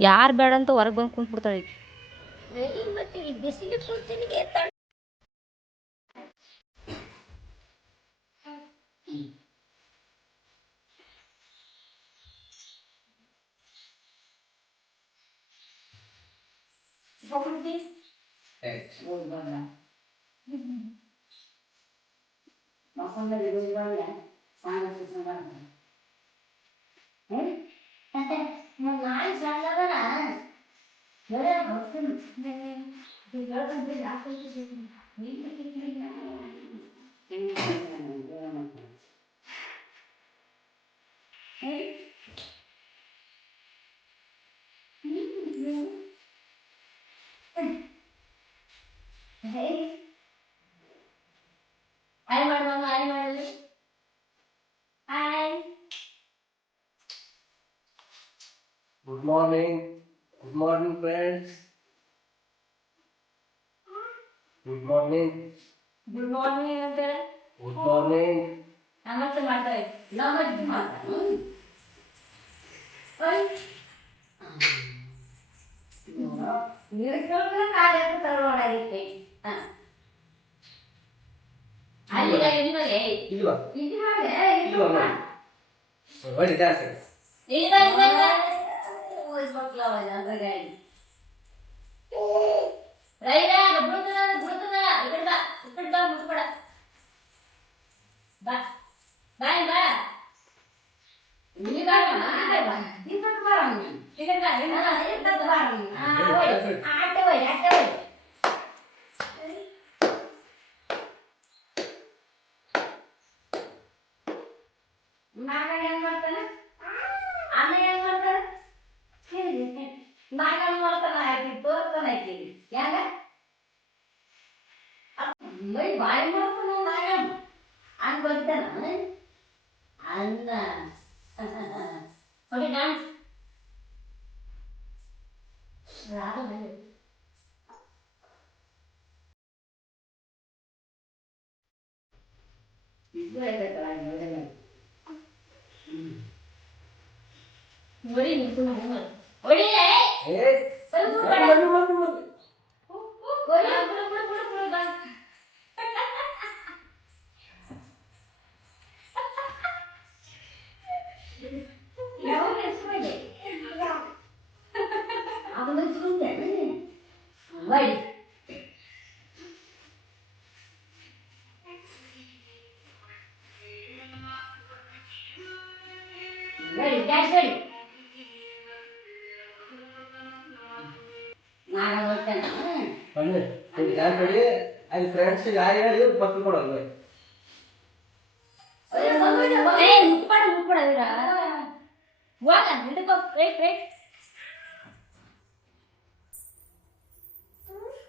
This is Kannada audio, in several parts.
ಯಾರು ಬೇಡ ಅಂತ ಹೊರಗೆ ಬಂದು ಕುಂತ್ಬಿಡ್ತಾಳೆ ಈಗ. ಬಿಸಿಲು ಕೂತೀನಿ Hi, madam. Hi, madam. Hi. Good morning. Good morning, friends. Good morning. Good morning, uncle. Good morning. ನಮಸ್ತೆ ಮಾಡ್ತಾ ಇದ್ದೆ. ನಮಸ್ತೆ ಮಾಡ್ತಾ. ಓಯ್. ನಿಲ್ಕೊಂಡು ಕಾರ್ಯ ತರೋಡಾಗಿತ್ತೆ. ಹಾ. ಅಲ್ಲಿ ನಿಮಗೆ ಇಲ್ವಾ? ಇದು ಮಾಡಿ ಇಲ್ವಾ? ಒಳ್ಳೆ ಜಾಸ್ತಿ. ಇಲ್ಲ. ಓಯ್ ಮಕ್ಕಳ ಅಂದ್ರೆ ಗಾಡಿ. ರೈರಾ ಬಿಡುತ್ತದ ಈ ಕಡೆ ಬಾ ಮುಟ್ಬೇಡ. ಬಾ ಬಾಯ್ ಬಾ ಇಲ್ಲಿ ಬಾ ದಿನ ಬಾ ಈಗ ಬಾ ಇಲ್ಲ ಬಾ ಆಟ ಹೋಯ್ ನಾಗ ಏನ್ ಮಾಡ್ತಾನ ಅಣ್ಣ ಏನ್ ಮಾಡ್ತಾನ ನಾಗ ಏನ್ ಮಾಡ್ತಾನ ಆಯ್ತು ತೋರ್ತಾನ ಐತಿ ಯಾಕ ಮೈ ಬಾಯಿ ಮಾಡ್ತಾನ ನಾಗ ಹಂಗ್ ಬರ್ತಾನ ಅನ್ನ ಓಕೆ ಡಾನ್ಸ್ ಒಡಿ ನಿಂತು ಒಡಿ ಅಲ್ಲಿ ಫ್ರೆಂಡ್ಸ್ ಯಾರು ಹೇಳಿ ಪಕ್ಕ ಕೊಡಲ್ಲ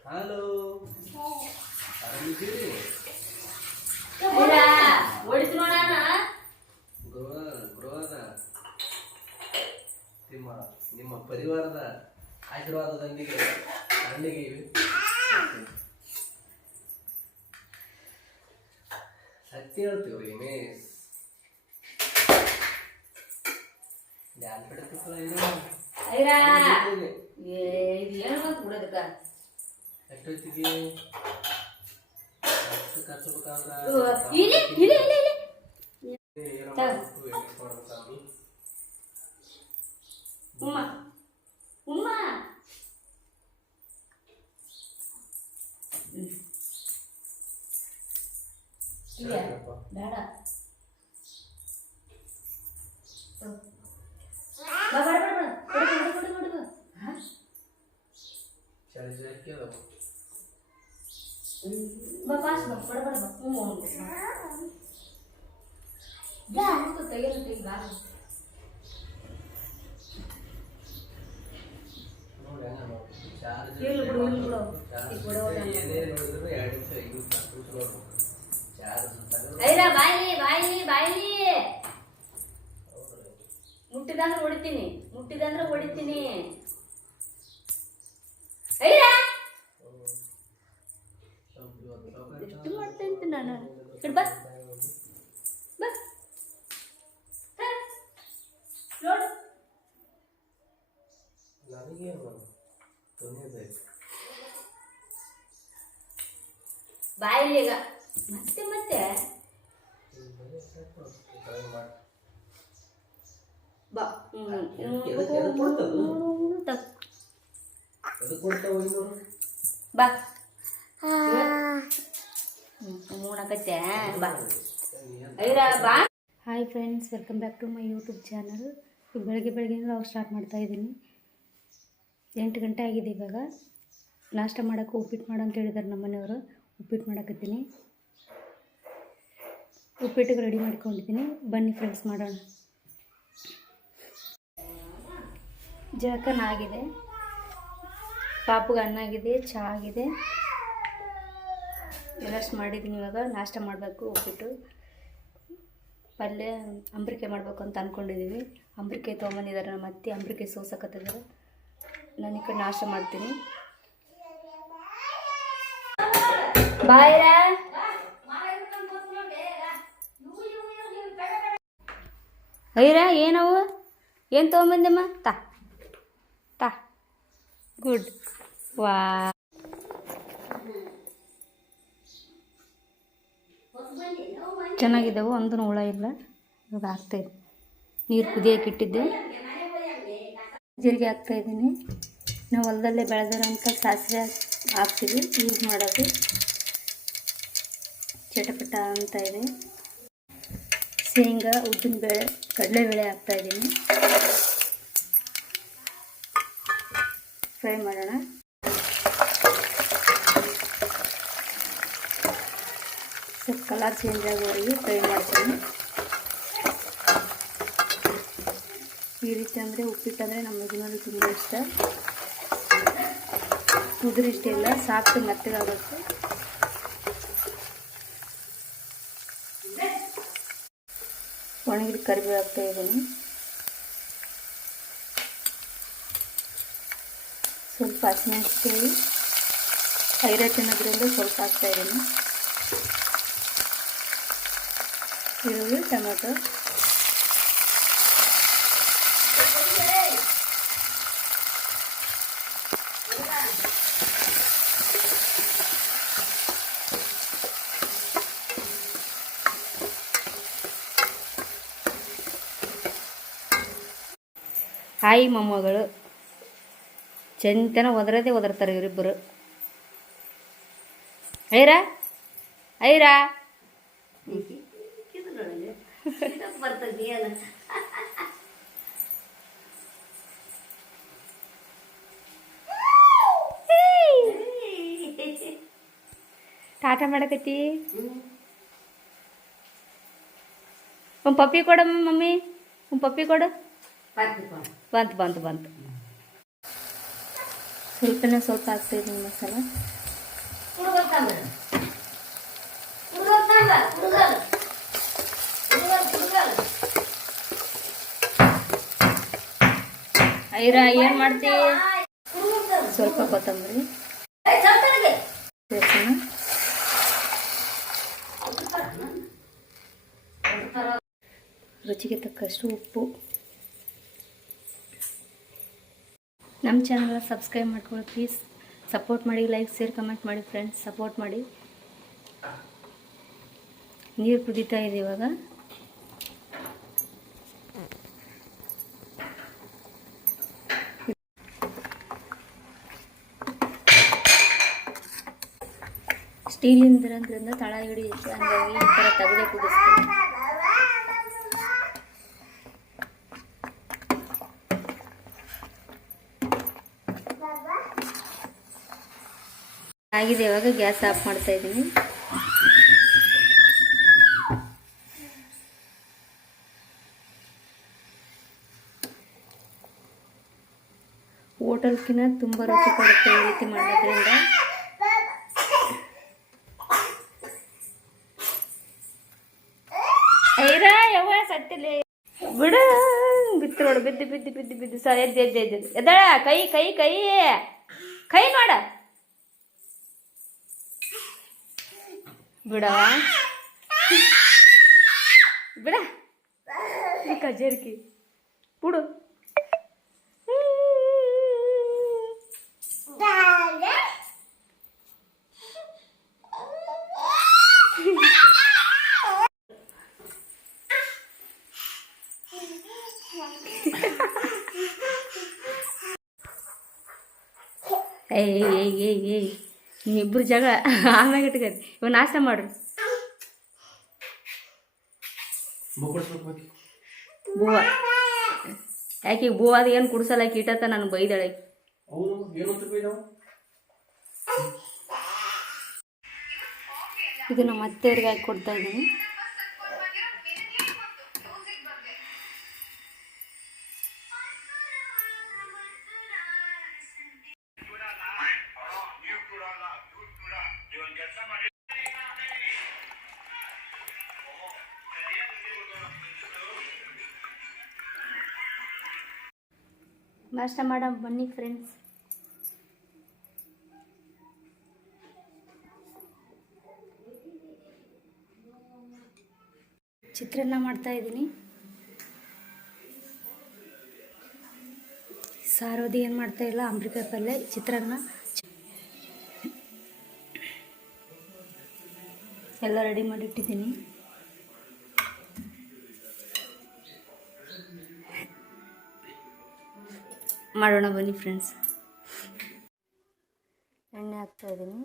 ಹಲೋ ಆರಾಮಿದ್ದೀರಿ ಓಡಿಸಿ ನೋಡೋಣ ಗೃಹದ ನಿಮ್ಮ ಪರಿವಾರದ ಆಶೀರ್ವಾದದೊಂದಿಗೆ ಕಣ್ಣಿಗೆ ಸತ್ಯ ಹೇಳ್ತೀವ್ರಿ ಮೇಸ್ ಎಷ್ಟೊತ್ತಿಗೆ ಬೇಡ ಮುಟ್ಟಿದಂದ್ರೆ ಹೊಡಿತೀನಿ ಎಷ್ಟು ಮಾಡ್ತೇನೆ ನಾನು ಬಸ್ ಬಾಯಿಲಿ ಈಗ ಮತ್ತೆ ಮತ್ತೆ ಬಾ ಬಾ ಮೂಡಕತ್ತೆ ಬಾ ಐರಾ ಬಾ. Hi friends, welcome back to my YouTube channel. ಬೆಳಗ್ಗೆ ವ್ಲಾಗ್ ಸ್ಟಾರ್ಟ್ ಮಾಡ್ತಾಯಿದ್ದೀನಿ. 8 ಗಂಟೆ ಆಗಿದೆ ಇವಾಗ. ನಾಷ್ಟ ಮಾಡೋಕ್ಕೆ ಉಪ್ಪಿಟ್ಟು ಮಾಡು ಅಂತ ಹೇಳಿದ್ದಾರೆ ನಮ್ಮ ಮನೆಯವರು. ಉಪ್ಪಿಟ್ಟು ಮಾಡಕತ್ತೀನಿ. ಉಪ್ಪಿಟ್ಟಿಗೆ ರೆಡಿ ಮಾಡ್ಕೊಂಡಿದ್ದೀನಿ. ಬನ್ನಿ ಫ್ರೆಂಡ್ಸ್ ಮಾಡೋಣ. ಜಳಕನ ಆಗಿದೆ, ಪಾಪುಗೆ ಅನ್ನ ಆಗಿದೆ, ಚಹಾ ಆಗಿದೆ, ಎಲ್ಲಷ್ಟು ಮಾಡಿದ್ದೀನಿ. ಇವಾಗ ನಾಷ್ಟ ಮಾಡಬೇಕು. ಉಪ್ಪಿಟ್ಟು ಪಲ್ಯ ಅಂಬ್ರಿಕೆ ಮಾಡಬೇಕು ಅಂತ ಅಂದ್ಕೊಂಡಿದ್ದೀವಿ. ಅಂಬ್ರಿಕೆ ತೊಗೊಂಬಂದಿದ್ದಾರೆ ನಮ್ಮ ಅತ್ತೆ. ಅಂಬ್ರಿಕೆ ಸೋಸಕತ್ತಿದ್ದಾರೆ. ನಾನು ಈ ಕಡೆ ನಾಷ್ಟ ಮಾಡ್ತೀನಿ. ಬಾಯ್ರ ಐರ ಏನವು ಏನು ತೊಗೊಂಬಂದಮ್ಮ? ತಾ ತಾ ಗುಡ್. ವಾ ಚೆನ್ನಾಗಿದ್ದವು, ಒಂದೂ ಹುಳ ಇಲ್ಲ. ಇವಾಗ ಹಾಕ್ತಾಯಿದ್ದೆ. ನೀರು ಕುದಿಯೋಕೆ ಇಟ್ಟಿದ್ದೆ. ಜೀರಿಗೆ ಹಾಕ್ತಾಯಿದ್ದೀನಿ. ನಾವು ಹೊಲದಲ್ಲೇ ಬೆಳೆದಿರೋಂಥ ಸಾಸಿವೆ ಹಾಕ್ತೀವಿ, ಯೂಸ್ ಮಾಡೋದು. ಚಟಪಟ ಅಂತ ಇದೆ. ಶೇಂಗಾ, ಉದ್ದಿನಬೇಳೆ, ಕಡಲೆಬೇಳೆ ಹಾಕ್ತಾಯಿದ್ದೀನಿ. ಫ್ರೈ ಮಾಡೋಣ. ಸ್ವಲ್ಪ ಕಲರ್ ಚೇಂಜ್ ಆಗೋವರೆಗೆ ಫ್ರೈ ಮಾಡ್ತೀನಿ. ಈ ರೀತಿ ಅಂದರೆ ಉಪ್ಪಿಟ್ಟಂದರೆ ನಮ್ಮ ಯಜಮಾನರು ತುಂಬ ಇಷ್ಟ. ಉದುರು ಇಷ್ಟ ಇಲ್ಲ, ಸಾಫ್ಟ್ ಮೆತ್ತಗಾಗುತ್ತೆ. ಒಣಗಿದ ಕರಿಬೇವು ಹಾಕ್ತಾ ಇದ್ದೀನಿ. ಸ್ವಲ್ಪ ಹಸಿಮೆಣಸಿನಕಾಯಿ, ಐರ ತಿನ್ನೋದ್ರಿಂದ ಸ್ವಲ್ಪ ಹಾಕ್ತಾ ಇದ್ದೀನಿ. ಈರುಳ್ಳಿ, ಟೊಮೆಟೊ, ಹಾಯಿ ಮೊಮ್ಮಗಳು ಚೆಂತನ ಒದರ್ತಾರೆ ಇವರಿಬ್ಬರು. ಐರಾ ಐರಾ ಟಾಟಾ ಮಾಡಕತ್ತಿ. ಒಂದು ಪಪ್ಪಿ ಕೊಡಮ್ಮ ಮಮ್ಮಿ, ಒಂದು ಪಪ್ಪಿ ಕೊಡು. ಬಂತು. ಸ್ವಲ್ಪ ಹಾಕ್ತಾಯಿದ್ದೀನಿ ಮಸಾಲ. ಐರಾ ಏನು ಮಾಡ್ತೀವಿ? ಸ್ವಲ್ಪ ಕೊತ್ತಂಬರಿ, ರುಚಿಗೆ ತಕ್ಕಷ್ಟು ಉಪ್ಪು. ನಮ್ಮ ಚಾನಲ್ನ ಸಬ್ಸ್ಕ್ರೈಬ್ ಮಾಡ್ಕೊಳ್ಳಿ ಪ್ಲೀಸ್. ಸಪೋರ್ಟ್ ಮಾಡಿ, ಲೈಕ್, ಶೇರ್, ಕಮೆಂಟ್ ಮಾಡಿ ಫ್ರೆಂಡ್ಸ್. ಸಪೋರ್ಟ್ ಮಾಡಿ. ನೀರು ಕುದೀತಾ ಇದೆ ಇವಾಗ. ಸ್ಟೀಲಿಂದ್ರಿಂದ ತಳ ಹಿಡಿಯುತ್ತೆ, ಹಂಗಾಗಿ ಈ ಥರ ತೆಗೆದೇ ಕುದಿಸ್ತೀನಿ. ಆಗಿದೆ. ಇವಾಗ ಗ್ಯಾಸ್ ಆಫ್ ಮಾಡ್ತಾ ಇದ್ದೀನಿ. ಹೋಟೆಲ್ಕಿನ್ನ ತುಂಬ ರುಚಿ ಕೊಡುತ್ತೆ ಈ ರೀತಿ ಮಾಡೋದ್ರಿಂದ. ಐರಾ ಯಾವ ಸತ್ತಿಲ್ಲ ಬಿಡ. ಬಿತ್ತು ಬಿದ್ದು ಸ ಎದ್ದು ಎದ್ದಳ. ಕೈ ನೋಡ ಬಿಡ ಕಜರ್ಕಿ ಬಿಡು. ಏಯ್ ಏಯ್ ಏಯ್ ಏಯ್ ನೀವಿಬ್ಬರು ಜಗಳ ಆಮ್ಯಾಗ ಇಟ್ಕರಿ ಇವಾಗ ನಾಷ್ಟ ಮಾಡ್ರಿ. ಬೂವ ಯಾಕೆ ಬೂವ ಅದು ಏನು ಕುಡ್ಸಲ್ಲ ಆಕಿ ಇಟ್ಟತ್ತ ನಾನು ಬೈದಾಳೆ. ಇದು ನಮ್ಮ ಅತ್ತೆಯವ್ರಿಗೆ ಹಾಕಿ ಕೊಡ್ತಾ ಇದ್ದೀನಿ. ನಾಷ್ಟ ಮಾಡ ಬನ್ನಿ ಫ್ರೆಂಡ್ಸ್. ಚಿತ್ರಾನ್ನ ಮಾಡ್ತಾ ಇದ್ದೀನಿ. ಸಾರೋದಿ ಏನು ಮಾಡ್ತಾ ಇಲ್ಲ, ಅಂಬ್ರಿಕಾಯಿ ಪಲ್ಯ, ಚಿತ್ರಾನ್ನ ಎಲ್ಲ ರೆಡಿ ಮಾಡಿಟ್ಟಿದ್ದೀನಿ. ಮಾಡೋಣ ಬನ್ನಿ ಫ್ರೆಂಡ್ಸ್. ಎಣ್ಣೆ ಹಾಕ್ತಾ ಇದ್ದೀನಿ.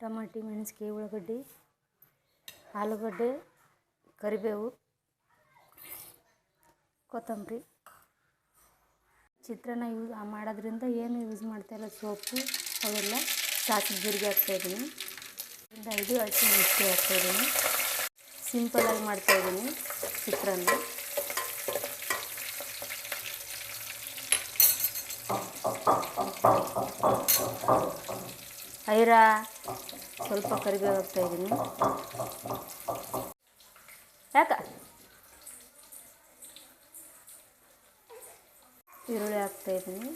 ಟಮಾಟಿ, ಮೆಣಸಿಗೆ, ಉಳ್ಳಾಗಡ್ಡಿ, ಆಲೂಗಡ್ಡೆ, ಕರಿಬೇವು, ಕೊತ್ತಂಬರಿ. ಚಿತ್ರಾನ್ನ ಮಾಡೋದ್ರಿಂದ ಏನು ಯೂಸ್ ಮಾಡ್ತಾಯಿಲ್ಲ, ಸೋಪು ಅವೆಲ್ಲ. ಸಾಸಿವೆ ಜೀರಿಗೆ ಹಾಕ್ತಾಯಿದ್ದೀನಿ. 5 ಹಸಿಮೆಣಸಿನಕಾಯಿ ಹಾಕ್ತಾಯಿದ್ದೀನಿ. ಸಿಂಪಲಾಗಿ ಮಾಡ್ತಾಯಿದ್ದೀನಿ ಚಿತ್ರಾನ್ನ. ಐರಾ ಸ್ವಲ್ಪ ಕರಿಬೇವು ಹಾಕ್ತಾಯಿದ್ದೀನಿ. ಯಾಕ ಈರುಳ್ಳಿ ಹಾಕ್ತಾಯಿದ್ದೀನಿ.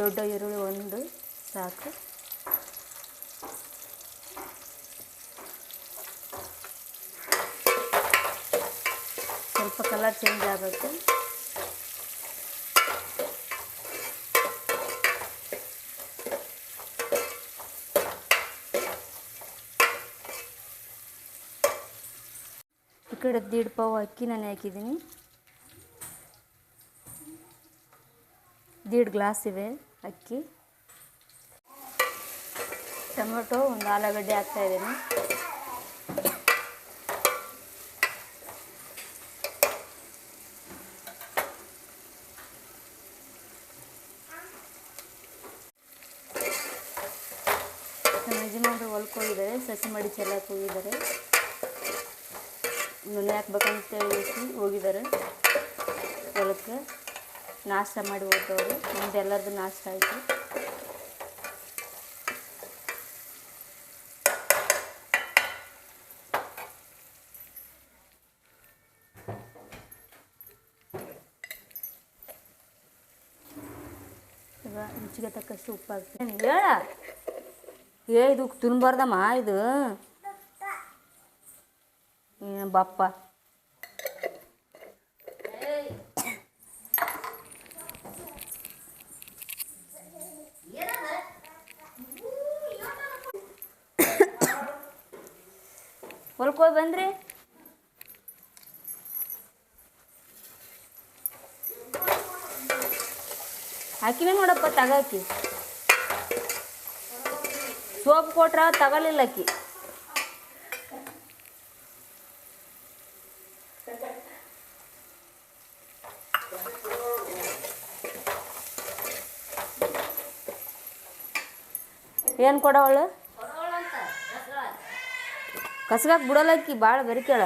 ದೊಡ್ಡ ಈರುಳ್ಳಿ 1 ಸಾಕು. ಸ್ವಲ್ಪ ಕಲರ್ ಚೇಂಜ್ ಆಗುತ್ತೆ. ಈ ಕಡೆ 1.5 ಪಾವು ಅಕ್ಕಿ ನಾನು ಹಾಕಿದ್ದೀನಿ. 1.5 ಗ್ಲಾಸ್ ಇವೆ ಅಕ್ಕಿ. ಟೊಮೆಟೊ, 1 ಆಲೂಗಡ್ಡೆ ಹಾಕ್ತಾಯಿದ್ದೀನಿ. ನಮ್ಮ ಯಜಮಾನರು ಹೊಲಕ್ಕೆ ಹೋಗಿದ್ದಾರೆ, ಸಸಿ ಮಾಡಿ ಚೆಲ್ಲಕ್ಕೆ ಹೋಗಿದ್ದಾರೆ. ನುಣ್ಣೆ ಹಾಕ್ಬೇಕಂತೇಳಿ ಹೋಗಿದ್ದಾರೆ ಹೊಲಕ್ಕೆ. ನಾಷ್ಟ ಮಾಡಿ ಹೋಗ್ತವ್ರು. ನಮ್ದು ಎಲ್ಲರದ್ದು ನಾಷ್ಟ ಆಯಿತು. ಈಗ ರುಚಿಗೆ ತಕ್ಕಷ್ಟು ಉಪ್ಪು ಹಾಕ್ತೀನಿ. ಹೇಳ ಇದು ತಿನ್ಬಾರ್ದಮ್ಮ, ಇದು ಬಾಪ್ಪ. ಹೊಲ್ಕ್ ಹೋಗಿ ಬಂದ್ರಿ? ಹಾಕಿನೇ ನೋಡಪ್ಪ ತಗಾಕಿ. ಸೋಪ್ ಕೊಟ್ರ ತಗೊಳ್ಳಿಲ್ಲ ಆಕಿ. ಏನು ಕೊಡವಳು? ಕಸ್ಗಾಕ್ ಬಿಡೋಲಕ್ಕಿ ಭಾಳ ಬೆರಿಕೇಳ.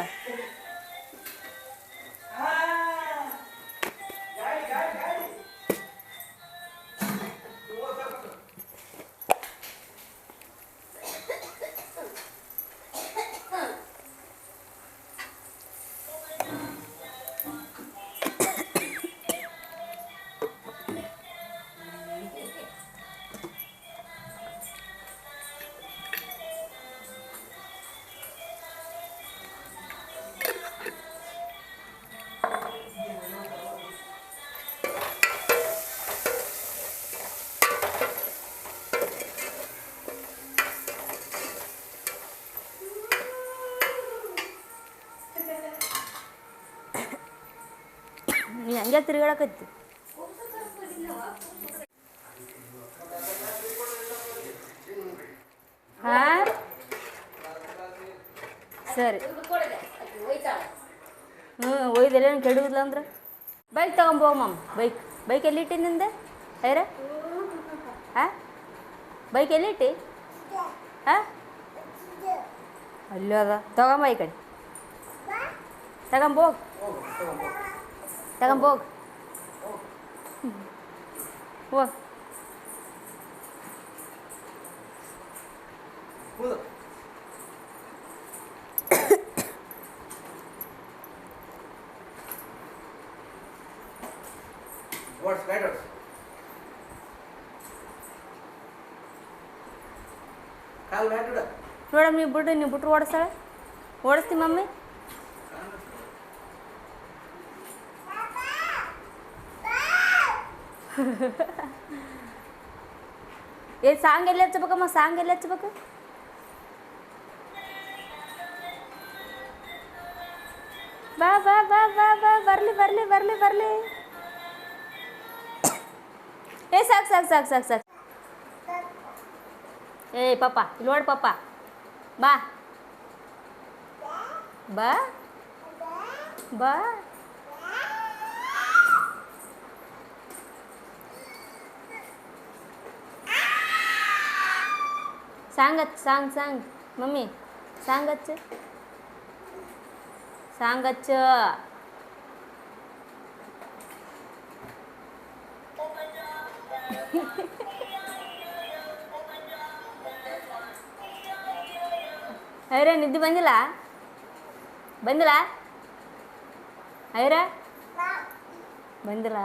ಹಂಗೆ ತಿರುಗಾಡಕತ್ತಿ. ಹಾಂ ಸರಿ. ಒಯ್ದೆಲ್ಲ ಕೆಡುವುದಿಲ್ಲ ಅಂದ್ರೆ ಬೈಕ್ ತಗೊಂಬೋಗಮ್ಮ. ಬೈಕ್ ಎಲ್ಲಿಟ್ಟಿ ನಿಂದೆ ಐರ? ಹಾಂ ಬೈಕ್ ಎಲ್ಲಿಟ್ಟಿ? ಹಾಂ ಅಲ್ಲೂ ಅದ. ತಗೊಂಬ ಈ ಕಡೆ. ತಗೊಂಬೋಗ್ ಹೋಗ್. ನೋಡಮ್ಮ, ನೀವು ಬಿಟ್ರು ಓಡಿಸ್ತಾಳೆ. ಓಡಿಸ್ತಿ ಮಮ್ಮಿ? ಸಾಂಗ್ ಎಲ್ಲಿ ಹಚ್ಬೇಕಮ್ಮ? ಸಾಂಗ್ ಎಲ್ಲಿ ಹಚ್ಬೇಕು? ಬಾ ಬಾ ಬಾ ಬಾ ಬಾ ಬರ್ಲಿ. ಸಾಕು. ಪಾಪ ಇಲ್ಲಿ ನೋಡಿ ಪಾಪ. ಬಾ ಬಾ ಬಾ. ಸಾಂಗ್ ಮಮ್ಮಿ ಸಾಂಗ್ ಹಚ್ಚು. ಐರ ನಿದ್ದೆ ಬಂದಿಲ್ಲ ಐರ ಬಂದಿಲ್ಲ.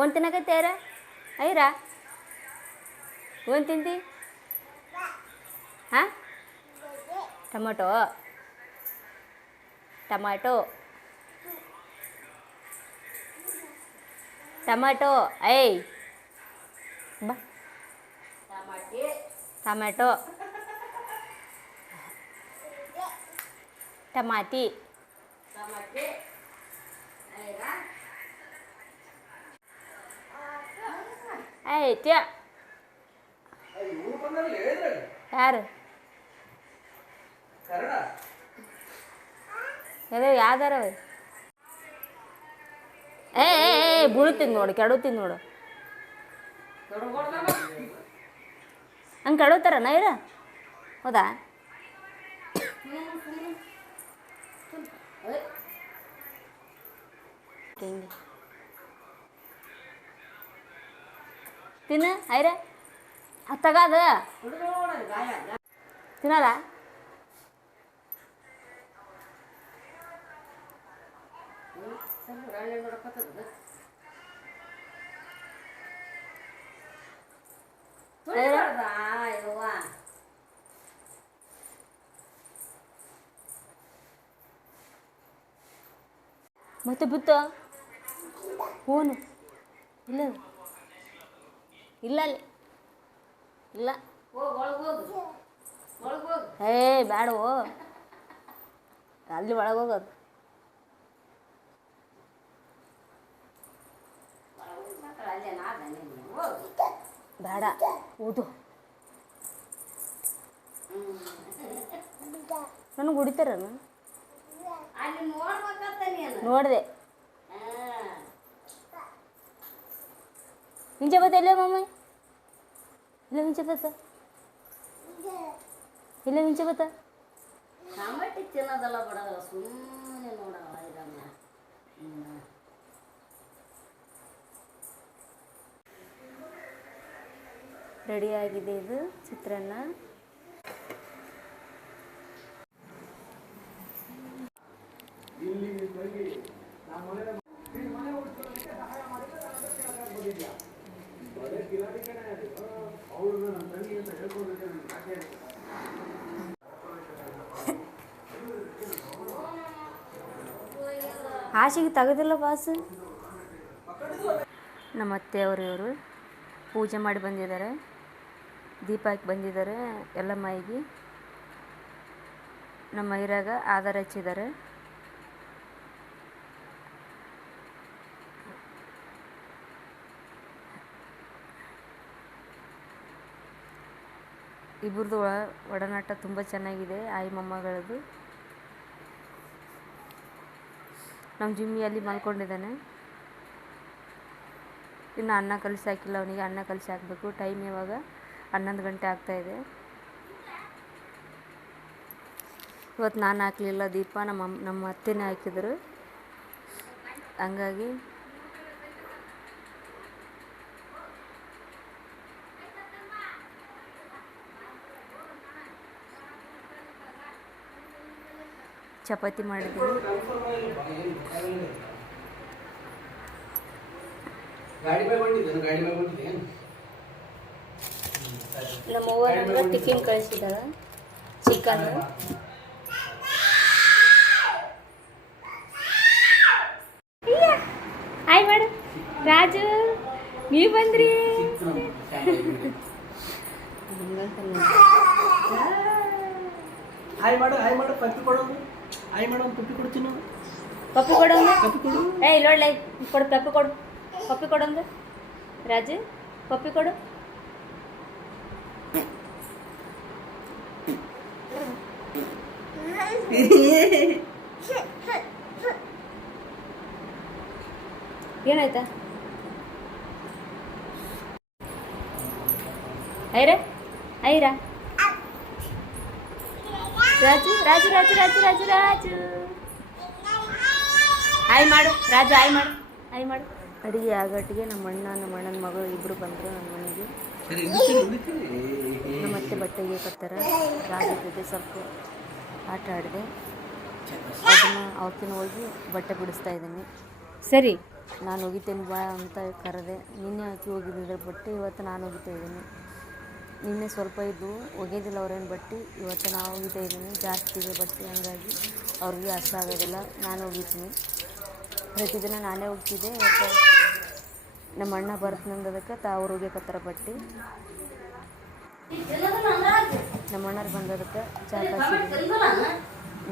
ಓನ್ ತಿನ್ನಕತ್ತೆ ಐರ? ಓನ್ ತಿಂತಿ? ಹಾಂ ಟೊಮಟೊ ಐ ಬಾ. ಟಮಾಟಿ ಐತ್ಯ. ಯಾರು ಯಾವ್ದಾರ ಬೀಳ್ತೀನಿ ನೋಡು, ಕೆಡುತ್ತೀನಿ ನೋಡು. ಹಂಗೆ ಕೆಡುತ್ತಾರ ನೈರ? ಹೌದಾ? ಹಿಂಗೆ ತಿನ್ನ ಐರ. ತಗದ ತಿನ್ನಲ್ಲ? ಮತ್ತೆ ಬಿತ್ತ ಫೋನು ಇಲ್ಲ ಅಲ್ಲಿ ಇಲ್ಲ. ಬ್ಯಾಡವೋ ಅಲ್ಲಿ ಒಳಗೆ ಹೋಗೋದು ಬೇಡ. ಓದು ನನಗೆ ಹೊಡಿತಾರ? ನೋಡಿದೆ ಹಿಂಚೆ ಬತ್ತ ಇಲ್ಲ ಮಮ್ಮಿ? ಇಲ್ಲ ಹಿಂಚೆ ಬತ್ತ ಟಮಾಟಿ ತಿನ್ನೋದಲ್ಲ ಬಿಡ, ಸುಮ್ಮನೆ ನೋಡವ ಇದನ್ನ. ರೆಡಿಯಾಗಿದೆ ಇದು ಚಿತ್ರಾನ್ನ. ಆಶೆಗೆ ತೆಗೆದಿಲ್ಲ ಬಾಸ್. ನಮ್ಮ ಅತ್ತೆಯವರು ಇವರು ಪೂಜೆ ಮಾಡಿ ಬಂದಿದ್ದಾರೆ, ದೀಪ ಹಾಕಿ ಬಂದಿದ್ದಾರೆ ಎಲ್ಲ ಮೈಗೆ. ನಮ್ಮ ಮೈರಾಗ ಆಧಾರ ಹಚ್ಚಿದ್ದಾರೆ. ಇಬ್ಬರದು ಒಡನಾಟ ತುಂಬ ಚೆನ್ನಾಗಿದೆ, ಆಯಿ ಮೊಮ್ಮಗಳದು. ನಮ್ಮ ಜಿಮ್ಮಿ ಅಲ್ಲಿ ಮಲ್ಕೊಂಡಿದ್ದಾನೆ. ಇನ್ನು ಅನ್ನ ಕಲಸಿ ಹಾಕಿಲ್ಲ ಅವನಿಗೆ, ಅನ್ನ ಕಲಸಿ ಹಾಕಬೇಕು. ಟೈಮ್ ಇವಾಗ 11 ಗಂಟೆ ಆಗ್ತಾಯಿದೆ. ಇವತ್ತು ನಾನು ಹಾಕಲಿಲ್ಲ ದೀಪ, ನಮ್ಮ ಅತ್ತೆನೇ ಹಾಕಿದರು. ಹಂಗಾಗಿ ಚಪಾತಿ ಮಾಡಿದ್ದೀನಿ. ನಮ್ಮವ್ವ ನಮ್ಗೆ ಟಿಫಿನ್ ಕಳಿಸಿದಾಳ, ಚಿಕನ್. ಹಾಯ್ ಮಾಡು ರಾಜು, ನೀವು ಬಂದ್ರಿ. ಹಾಯ್ ಮಾಡು, ಹಾಯ್ ಮಾಡು, ಪಪ್ಪಿ ಕೊಡೋದು. ಹಾಯ್ ಮಾಡು, ಪಪ್ಪಿ ಕೊಡ್ತೀನಿ. ಪಪ್ಪಿ ಕೊಡೋಂಗ. ಪಪ್ಪಿ ಕೊಡು. ಏಯ್ ನೋಡ್ಲ ಕೊಡು, ಪಪ್ಪಿ ಕೊಡು, ಪಪ್ಪಿ ಕೊಡೋಂಗ. ರಾಜು ಪಪ್ಪಿ ಕೊಡು. ಏನಾಯ್ತಾ? ಐರ ಐರಾ ರಾಜು ರಾಜು ರಾಜು ರಾಜು ರಾಜು ರಾಜು ಆಯ್ ಮಾಡು ರಾಜು, ಆಯ್ ಮಾಡು, ಆಯ್ ಮಾಡು. ಅಡುಗೆ ಆಗಟ್ಟಿಗೆ ನಮ್ಮ ಅಣ್ಣನ ಮಗಳು ಇಬ್ಬರು ಬಂದರು ನಮ್ಮ ಮನೆಗೆ. ನಮ್ಮ ಅತ್ತೆ ಬಟ್ಟೆಗೆ ಕಟ್ತಾರೆ. ರಾಜು ಜೊತೆ ಸ್ವಲ್ಪ ಆಟ ಆಡಿದೆ. ಅದನ್ನು ಅವತ್ತಿನ ಹೋಗಿ ಬಟ್ಟೆ ಬಿಡಿಸ್ತಾ ಇದ್ದೀನಿ. ಸರಿ, ನಾನು ಒಗಿತೇನೆ ಬಾ ಅಂತ ಕರೆದೆ. ನಿನ್ನೆ ಹಾಕಿ ಹೋಗಿದ್ದಿದ್ರೆ ಬಟ್ಟೆ, ಇವತ್ತು ನಾನು ಒಗಿತಾ ಇದ್ದೀನಿ. ನಿನ್ನೆ ಸ್ವಲ್ಪ ಇದ್ದು ಒಗೆಯೋದಿಲ್ಲ ಅವ್ರೇನು ಬಟ್ಟೆ, ಇವತ್ತು ನಾವು ಒಗಿತಾ ಇದ್ದೀನಿ. ಜಾಸ್ತಿ ಇದೆ ಬಟ್ಟೆ, ಹಂಗಾಗಿ ಅವ್ರಿಗೆ ಅಷ್ಟ ಆಗೋದಿಲ್ಲ, ನಾನು ಒಗಿತೀನಿ. ಪ್ರತಿದಿನ ನಾನೇ ಹೋಗ್ತಿದ್ದೆ. ಇವತ್ತು ನಮ್ಮ ಅಣ್ಣ ಬರ್ತನಂದದಕ್ಕೆ ಅವ್ರು ಒಗ್ಯಕತ್ತಾರ ಬಟ್ಟೆ. ನಮ್ಮ ಅಣ್ಣರು ಬಂದದಕ್ಕೆ ಚಾ ಕಾಯಿಸಿದ್ದೀನಿ.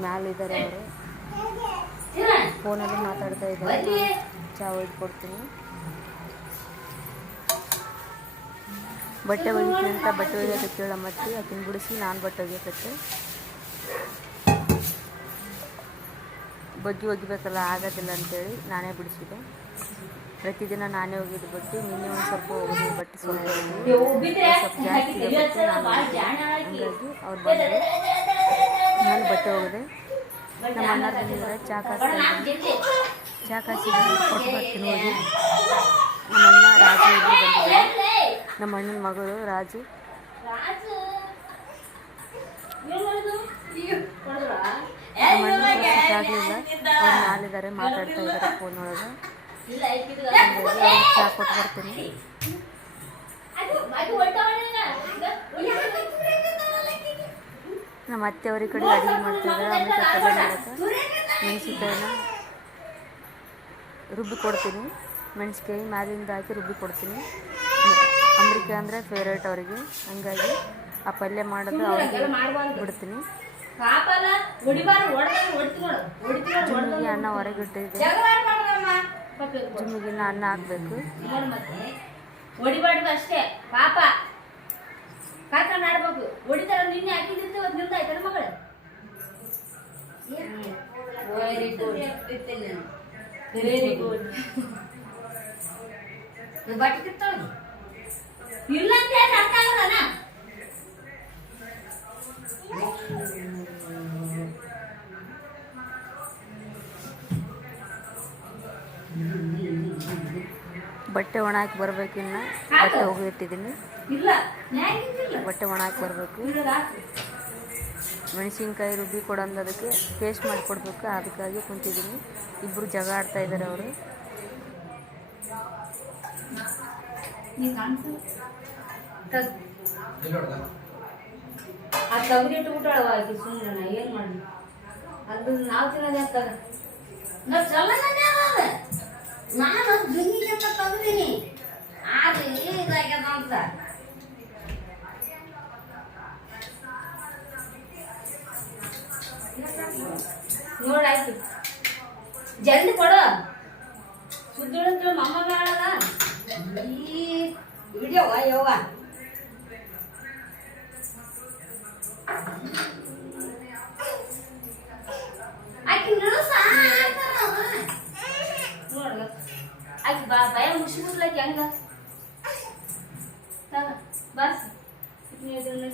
ಮ್ಯಾಲಿದ್ದಾರೆ ಅವರು, ಫೋನಲ್ಲಿ ಮಾತಾಡ್ತಾ ಇದ್ದಾರೆ. ಚಾ ಒಯ್ದು ಕೊಡ್ತೀನಿ. ಬಟ್ಟೆ ಒಗಿತೀನಿ ಅಂತ ಬಟ್ಟೆ ಒಗ್ಯಕತ್ತೆ ಮತ್ತೆ ಆಕಿನ ಬಿಡಿಸಿ ನಾನು ಬಟ್ಟೆ ಒಗ್ಯಕತ್ತೆ. ಬಗ್ಗಿ ಒಗಿಬೇಕಲ್ಲ, ಆಗೋದಿಲ್ಲ ಅಂತೇಳಿ ನಾನೇ ಬಿಡಿಸಿದೆ. ಪ್ರತಿದಿನ ನಾನೇ ಒಗಿದು ಬಟ್ಟೆ. ನಿನ್ನೆ ಒಂದು ಸ್ವಲ್ಪ ಒಗೆದ ಬಟ್ಟೆ ಸ್ವಲ್ಪ ಜಾಸ್ತಿ ಇದೆ ಬಟ್ಟೆ, ನಾನು ಹಂಗಾಗಿ ಅವ್ರು ಬಂದರು. ನಾನು ಬಟ್ಟೆ ಒಗೆದೆ. ನಮ್ಮ ಅಣ್ಣ ಬಂದಿದ್ದಾರೆ, ಚಾ ಕಾಯಿಸಿ ಕೊಟ್ಟು ಬರ್ತೀನಿ ಹೋಗಿ. ನಮ್ಮ ಅಣ್ಣ ರಾಜು ಇಬ್ಬರು ಬಂದಿದ್ದಾರೆ. ನಮ್ಮ ಅಣ್ಣನ ಮಗಳು ರಾಜು. ನಮ್ಮ ಅಣ್ಣ ಆಗಲಿಲ್ಲ, ಅವ್ರು ನಾಲಿದ್ದಾರೆ, ಮಾತಾಡ್ತಾ ಇದ್ದಾರೆ ಫೋನ್ ಒಳಗೆ. ಚಾ ಕೊಟ್ಟು ಬರ್ತೀನಿ. ನಮ್ಮ ಅತ್ತೆಯವ್ರ ಕಡೆ ಅಡುಗೆ ಮಾಡ್ತಿದ್ದಾರೆ. ಆಮೇಲೆ ಪಲ್ಯ ಮಾಡೋಕ್ಕೆ ಮೆಣಸಿನ್ಕಾಯಿನ ರುಬ್ಬಿ ಕೊಡ್ತೀನಿ. ಮೆಣಸಿನ್ಕಾಯಿ ಮ್ಯಾಲಿಂದ ಹಾಕಿ ರುಬ್ಬಿ ಕೊಡ್ತೀನಿ. ಅಮ್ರಿಕೆ ಅಂದರೆ ಫೇವ್ರೇಟ್ ಅವರಿಗೆ, ಹಂಗಾಗಿ ಆ ಪಲ್ಯ ಮಾಡೋದು ಅವ್ರಿಗೆ ಬಿಡ್ತೀನಿ. ಜಿಮ್ಮಿಗೆ ಅನ್ನ ಹೊರಗೆ ಇಟ್ಟಿದ್ದೆ. ಜಿಮ್ಮಿಗೆ ಅನ್ನ ಹಾಕಬೇಕು. ಹೊಡಿಬಾರ್ದು ಅಷ್ಟೇ ಪಾಪ, ಕರ್ಕೊಂಡು ಆಡ್ಬೇಕು. ಹೊಡಿತಾರ, ನಿನ್ನೆ ಹಾಕಿದ್ದಿತ್ತು, ಅದು ನಿಮ್ದು ಆಯ್ತಾರ ಮಗಳು. Very good, very good. ಬಟ್ಟೆ ಕಿತ್ತೋಗಿ ಇಲ್ಲ ಅಂತ ಹೇಳಿ ಅರ್ಥ ಆಗಲ್ಲ. ಬಟ್ಟೆ ಒಣ ಹಾಕಿ ಬರ್ಬೇಕಿನ್ನ. ಬಟ್ಟೆ ಹೋಗಿಟ್ಟಿದ್ದೀನಿ. ಬಟ್ಟೆ ಒಣ ಹಾಕಿ ಬರಬೇಕು. ಮೆಣಸಿನ್ಕಾಯಿ ರುಬ್ಬಿ ಕೊಡೋದಕ್ಕೆ ಪೇಸ್ಟ್ ಮಾಡಿ ಕೊಡಬೇಕು, ಅದಕ್ಕಾಗಿ ಕುಂತಿದ್ದೀನಿ. ಇಬ್ಬರು ಜಗಳ ಆಡ್ತಾ ಇದ್ದಾರೆ ಅವರು. ಅದು ತೆಗೆದಿಟ್ಟು ಬಿಟ್ಟಾಳವಾಗಿ ಸುಮ್ಮನೆ ಏನು ಮಾಡಿ, ಅದು ನಾವು ತಿನ್ನೋದೇ ಆಗ್ತದೆ. ನಾ ಚಲನನೇ ಅದ ನಾನು ದುನಿಗೆ ಅಂತ ತಂದೀನಿ ಆದ್ರೆ ಇದಾಗ್ಯದ ಅಂತ ನೋಡಾಯ್ತು ಜಲ್ದಿ ಕೊಡು ಸುದ್ದಿಳಿದ್ರು ಮಮ್ಮ ಮಾಡಲ್ಲ ಈ ವಿಡಿಯೋವ ಯವ್ವ ಆಕಿ ನಿಲ್ಸ ನೋಡ್ಲ ಆಕಿ ಭಯ ಮುಗಿಸ್ಬಿಡ್ಲಾಕಿ ಹಂಗ ಬಸ್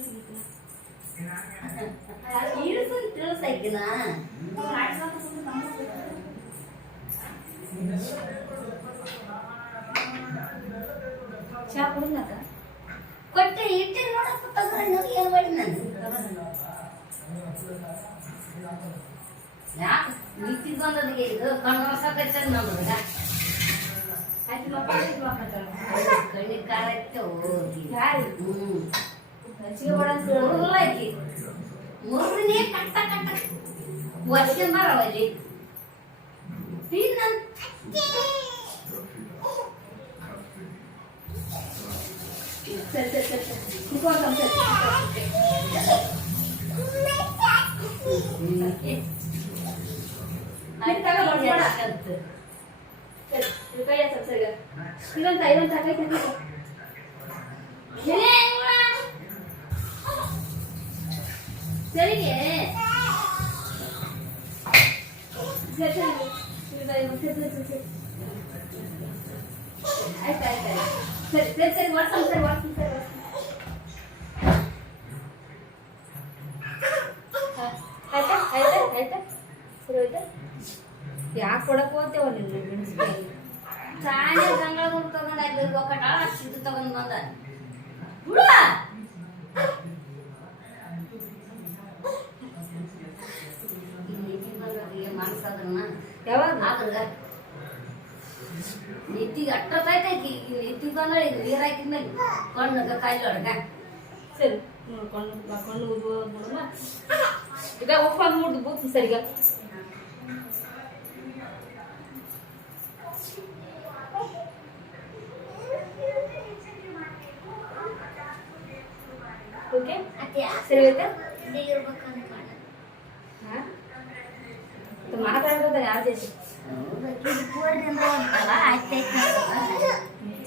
ಸಿಗಿತ್ತು ತಿಳಿಸಾಕಿನ ಚಾ ಕುಡಿದ್ನಾಕ ಕೊಟ್ಟೆ ಇಟ್ಟೆ ನೋಡಪ್ಪ ತಗೊಂಡು ಏನು ಮಾಡಿ ನಾನು ಯಾಕೆ ನಿಂತಿದ್ದು ಬಂದದಿಗೆ ಇದು ಕಣ್ಣು ಸಾಕೈತೆ ನೋಡುವಾಗ ಆಯ್ತು ಮಕ್ಕಳು ಕಣ್ಣಿಗೆ ಕಾರ ಹೋಗಿ ಯಾರು ಮುರುಳಾಕಿ ಮುರುಳನೇ ಕಟ್ಟ ಕಟ್ಟ ವರ್ಷ ಬರವಲ್ಲಿ ಸರಿ ಸರಿ ಸರಿ ಸರಿಗೆ ಆಯ್ತು ಆಯ್ತು ಸರಿ ಸರಿ ಸರಿ ವಾಟ್ಸಪ್ ಸರಿ ವಾಟ್ಸಪ್ ಸರಿ ಆಯ್ತಾ ಆಯ್ತಾ ಆಯ್ತಾ ಸರಿ ಆಯ್ತಾ ಯಾಕೆ ಕೊಡಕ್ಕೆ ಹೋಗ್ತೇವ ನಿನ್ನ ಮೆಣಸಿನಕಾಯಿ ಚಾಣೆ ಗಂಗಳ ತಗೊಂಡು ಅಲ್ಲಿ ಒಕ್ಕಟ ಇದು ತಗೊಂಡು ಬಂದ ಹುಳ ಮನಸ್ಸದನ್ನ ಯಾವಾಗ ಆದ್ರ ನೆತ್ತಿಗೆ ಅಟ್ಟೈತೈತಿ ನೆತ್ತಿಗೆ ಬಂದ್ರೆ ಇದು ನೀರು ಹಾಕಿದ್ಮೇಲೆ ಕಣ್ಣಗ ಕಾಯಿಲೆ ಒಳಗ ಸರಿ ಕಣ್ಣು ಕಣ್ಣು ನೋಡಲ್ಲ ಈಗ ಉಪ್ಪಾಗಿ ನೋಡ್ದು ಬೂತ್ ಸರಿಗ ಓಕೆ ಸರಿ ಆಯ್ತಾ ಮಾತಾಡೋದ ಯಾವ ಜೊತೆ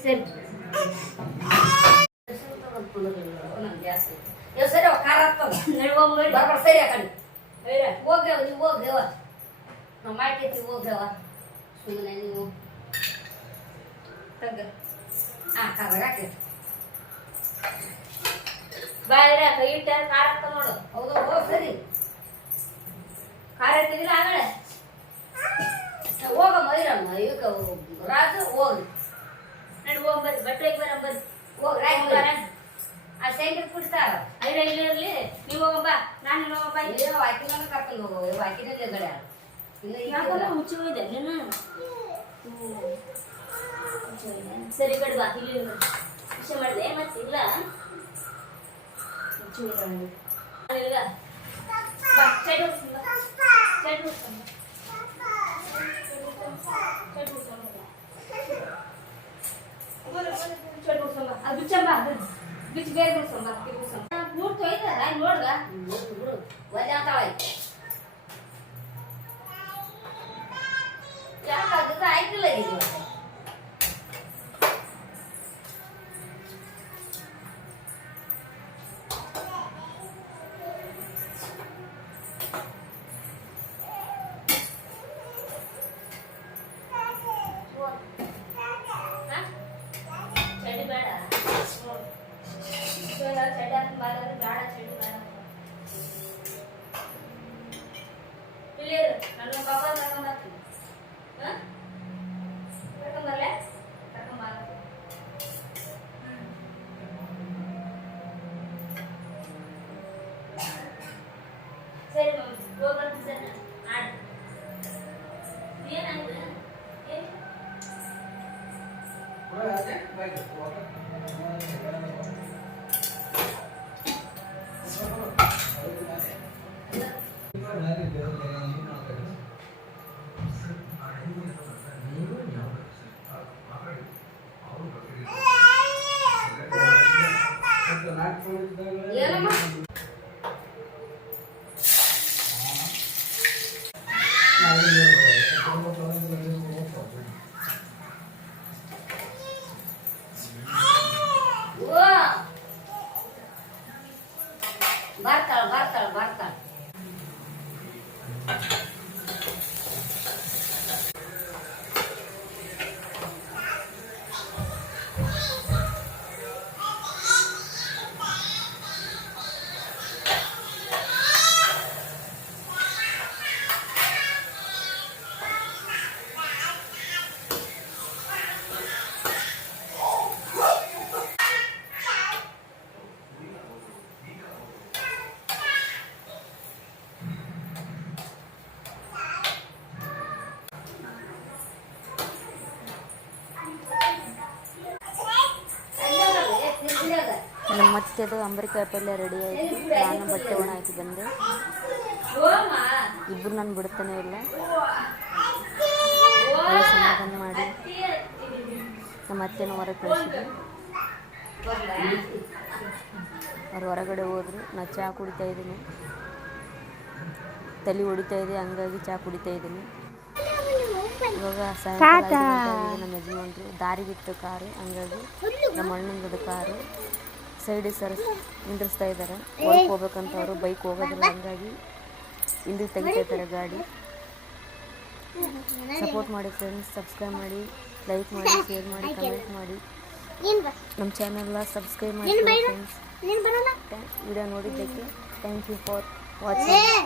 ಸರಿ ಸರಿ ಖಾರ ಆಗ್ತದ ಬರ್ಬಾರ ಸರಿ ಆ ಕಡೆ ಹೋಗ್ಯವ ನೀವು ಹೋಗ್ದೇವ ನಾವು ಮಾಡ್ತೈತಿ ಹೋಗ್ದೇವ ಸುಮ್ಮನೆ ನೀವು ತಗ ಖಾರ ಹಾಕಿ ಬಾಯ್ರ ಕೈ ಇಟ್ಟ ಖಾರ ಆಗ್ತದ ನೋಡು ಹೌದು ಹೋಗ್ ಸರಿ ಖಾರ ಇರ್ತಿದಿಲ್ಲ ಆಗಳೆ ಹೋಗ ಮೈರಮ್ಮ ಇವಕ್ಕ ರಾಜು ಹೋಗಿ ನಡಿ ಹೋಗ್ ಬರ್ರಿ ಬಟ್ಟೆ ಬರ್ರಿ ಹೋಗಿ ರಾಜ್ ಆ ಶೇಂಗಾ ಕುಡಿತಾರ ಐರ ಇಲ್ಲೇ ಇರ್ಲಿ ನೀವು ಹೋಗಂಬ ನಾನು ಹೋಗಂಬ ಏನೋ ವಾಕಿನ ಕರ್ಕೊಂಡು ಹೋಗೋ ವಾಕಿನಲ್ಲಿ ಗಡೆ ಇನ್ನು ಹುಚ್ಚು ಹೋಯ್ದೆ ನೀನು ಸರಿ ಕಡೆ ಬಾ ಇಲ್ಲಿ ವಿಷಯ ಮಾಡಿದೆ ಮತ್ತಿಲ್ಲ ಹುಚ್ಚು ಇಲ್ಲ ಬಾ ಸೈಡ್ ಹೋಗ್ತೀನಿ ಸೈಡ್ ಹೋಗ್ತೀನಿ ಅದು ಬಿಚ್ಚಂಬ ಬಿಚ್ಚ ಬೇರೆ ಬಿಡ್ಸಂಬ ನೋಡ್ತು ಐತಾರ ನೋಡ್ಗ ಒಲೆ ಅಂತಾಳೈತೆ ಯಾಕಾಗ ಆಯ್ತಿಲ್ಲ ಇದು ಬರ್ತಾಳ ನಮ್ಮ ಮತ್ತೆದು ಅಂಬರಿಕಾಯಿ ಪಲ್ಯ ರೆಡಿ ಆಯಿತು. ನಾನು ಬಟ್ಟೆ ಒಣ ಹಾಕಿ ಬಂದೆ. ಇಬ್ಬರು ನಾನು ಬಿಡ್ತಾನೆ ಇಲ್ಲ. ಒಳ್ಳೆ ಸಮಾಧಾನ ಮಾಡಿ ನಮ್ಮ ಅತ್ತೆನೂ ಹೊರಗೆ ಕಳಿಸಿದ್ರು. ಅವ್ರು ಹೊರಗಡೆ ಹೋದ್ರು. ನಾನು ಚಹಾ ಕುಡಿತಾ ಇದ್ದೀನಿ. ತಲೆ ಹೊಡಿತಾ ಇದೆ, ಹಂಗಾಗಿ ಚಹಾ ಕುಡಿತಾ ಇದ್ದೀನಿ. ಇವಾಗ ಸಾಯಂಕಾಲ 5 ಗಂಟೆ ಆಗಿದೆ. ನಮ್ಮ ಯಜಮಾನ್ರು ದಾರಿಗಿತ್ತು ಕಾರು, ಹಂಗಾಗಿ ನಮ್ಮ ಅಣ್ಣಂದು ಕಾರು ಸೈಡಿಗೆ ನಿಂದಿರಿಸ್ತಾ ಇದ್ದಾರೆ. ಹೊರಗೆ ಹೋಗ್ಬೇಕಂತ ಅವರು ಬೈಕ್ ಹೋಗೋದಿಲ್ಲ, ಹಂಗಾಗಿ ಹಿಂದಿಗೆ ತೆಗಿತಾ ಇದ್ದಾರೆ ಗಾಡಿ. ಸಪೋರ್ಟ್ ಮಾಡಿ ಫ್ರೆಂಡ್ಸ್, ಸಬ್ಸ್ಕ್ರೈಬ್ ಮಾಡಿ, ಲೈಕ್ ಮಾಡಿ, ಶೇರ್ ಮಾಡಿ, ಕಮೆಂಟ್ ಮಾಡಿ. ನಮ್ಮ ಚಾನಲ್ನ ಸಬ್ಸ್ಕ್ರೈಬ್ ಮಾಡಿ ಫ್ರೆಂಡ್ಸ್. ವಿಡಿಯೋ ನೋಡಿದ್ದಕ್ಕೆ ಥ್ಯಾಂಕ್ ಯು ಫಾರ್ ವಾಚಿಂಗ್.